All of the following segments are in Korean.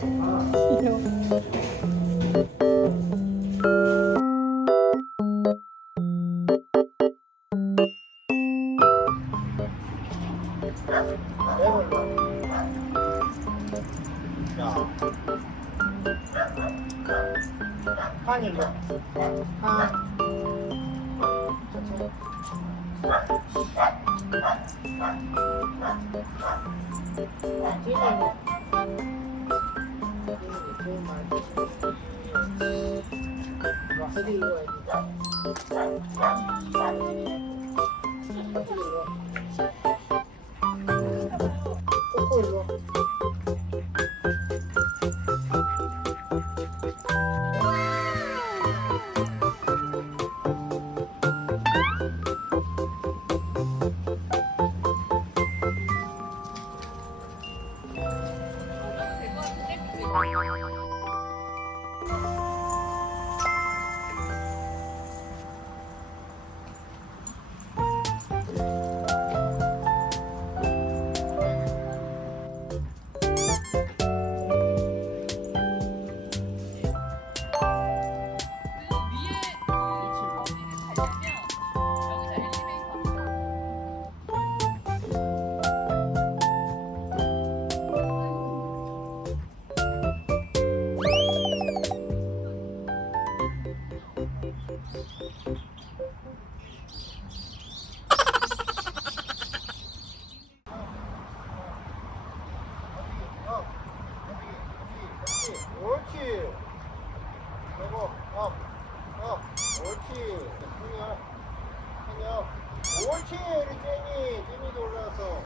뭐? 한. 일로 와야 옳지. 흥이야, 흥이야. 옳지, 우리 제니. 제니도 올라와서.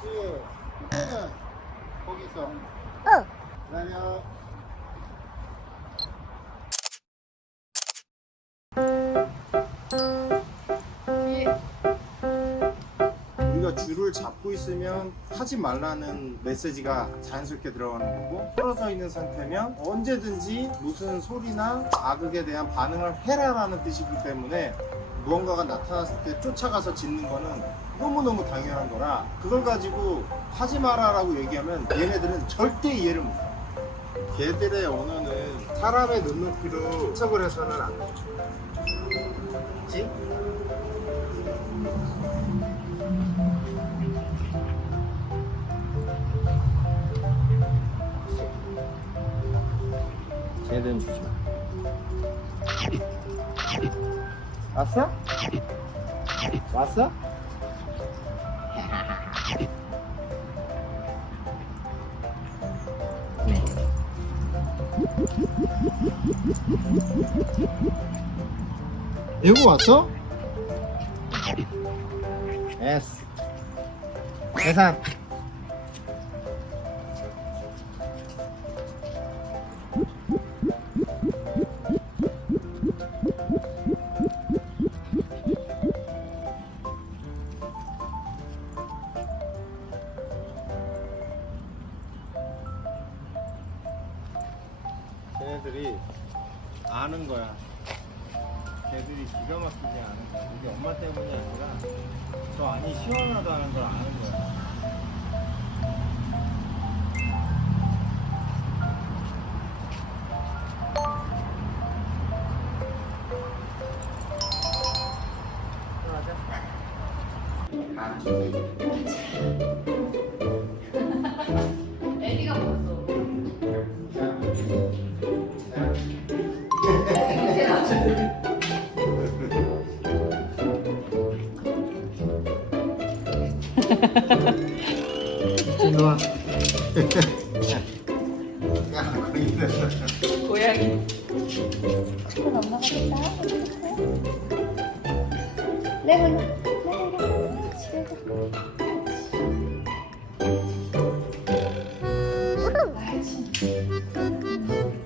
그렇지. 그때는 거기 있어. 어. 우리가 줄을 잡고 있으면 하지 말라는 메시지가 자연스럽게 들어가는 거고 풀어져 있는 상태면 언제든지 무슨 소리나 자극에 대한 반응을 해라라는 뜻이기 때문에 무언가가 나타났을 때 쫓아가서 짖는 거는 너무너무 당연한 거라 그걸 가지고 하지 마라라고 얘기하면 얘네들은 절대 이해를 못해 개들의 언어는 사람의 눈높이로 해석을 해서는 안 돼. 그 치? 걔들은 주지 마. 왔어? 왔어? 이거 왔어? S 계산 저 안이 시원하다는 걸 아는 거야. 애기가 벌써 일로 와. 고양이. 엄마가 할까? 레몬. 레몬. 집에 가. 아, 진짜.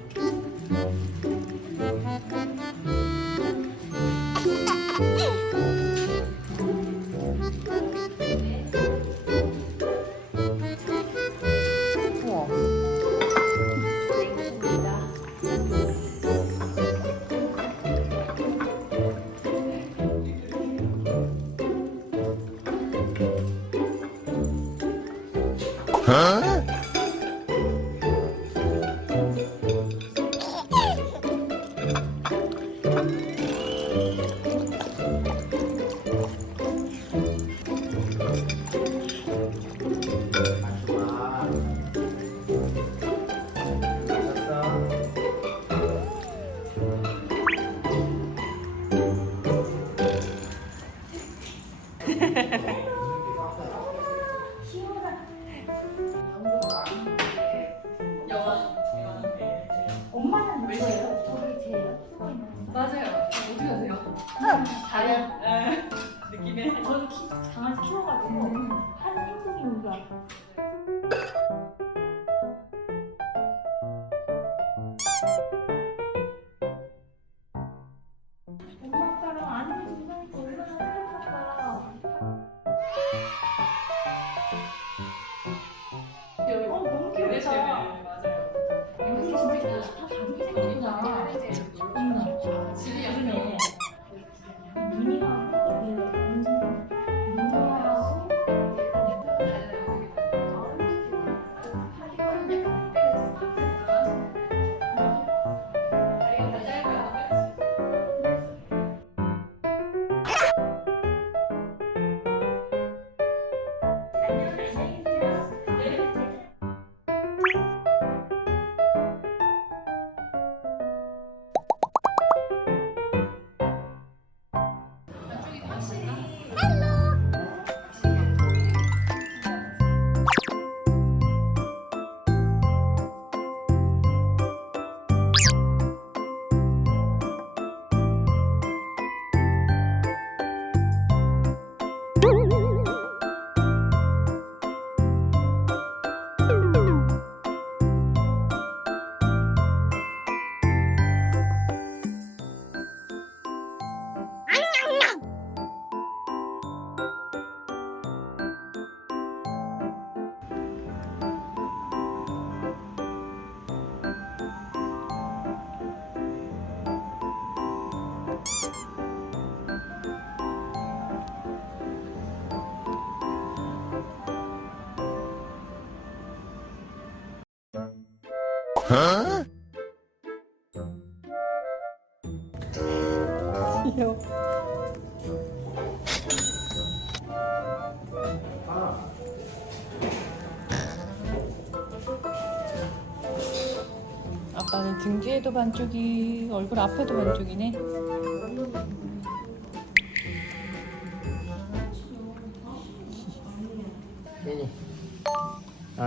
아빠는 등 뒤에도 반쪽이, 얼굴 앞에도 반쪽이네.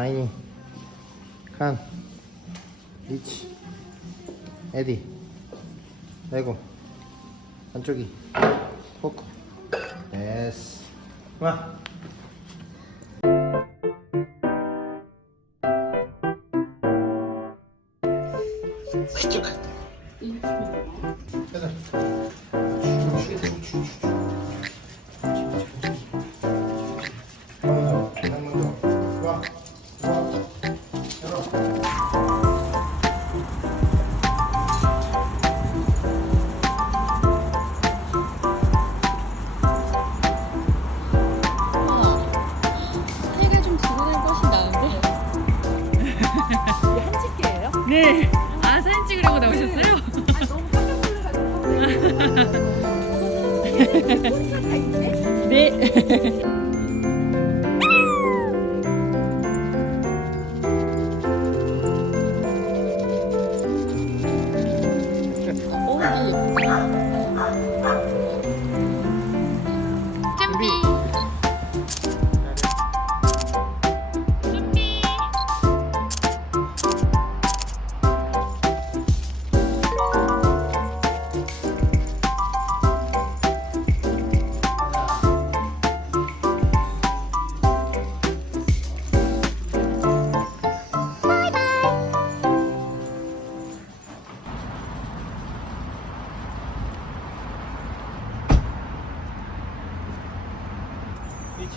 아이니 칸. 리치. 에디. 레고. 안쪽이. 포크. 됐어 와 네.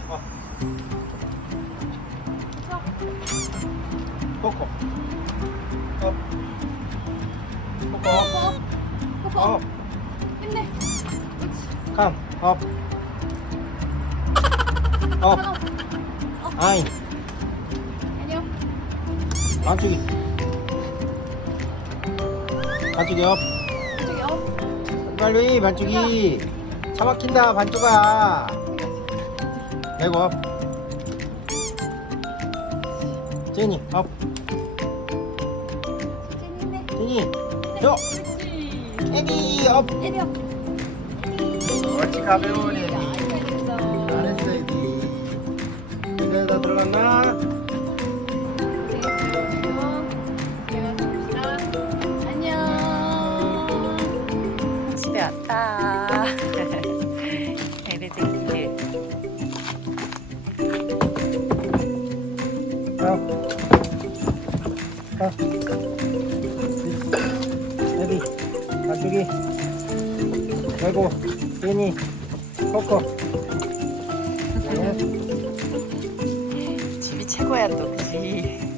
와. 포크. 업. 포크. 업. 힘내. 캄. 업. 업. 아이. 안녕. 반쪽이. 반쪽이 업. 저기 어. 빨리 반쪽이. 차 막힌다 반쪽아. 레고 업. 제니 업. 제니. 요. 에디 업. 옳지 가벼운 에디. 잘했어 에디. 이래다 들어갔나? 업. 가. 레디. 반쪽이. 레고. 제니. 코코. 네. 집이 최고야 또 그지.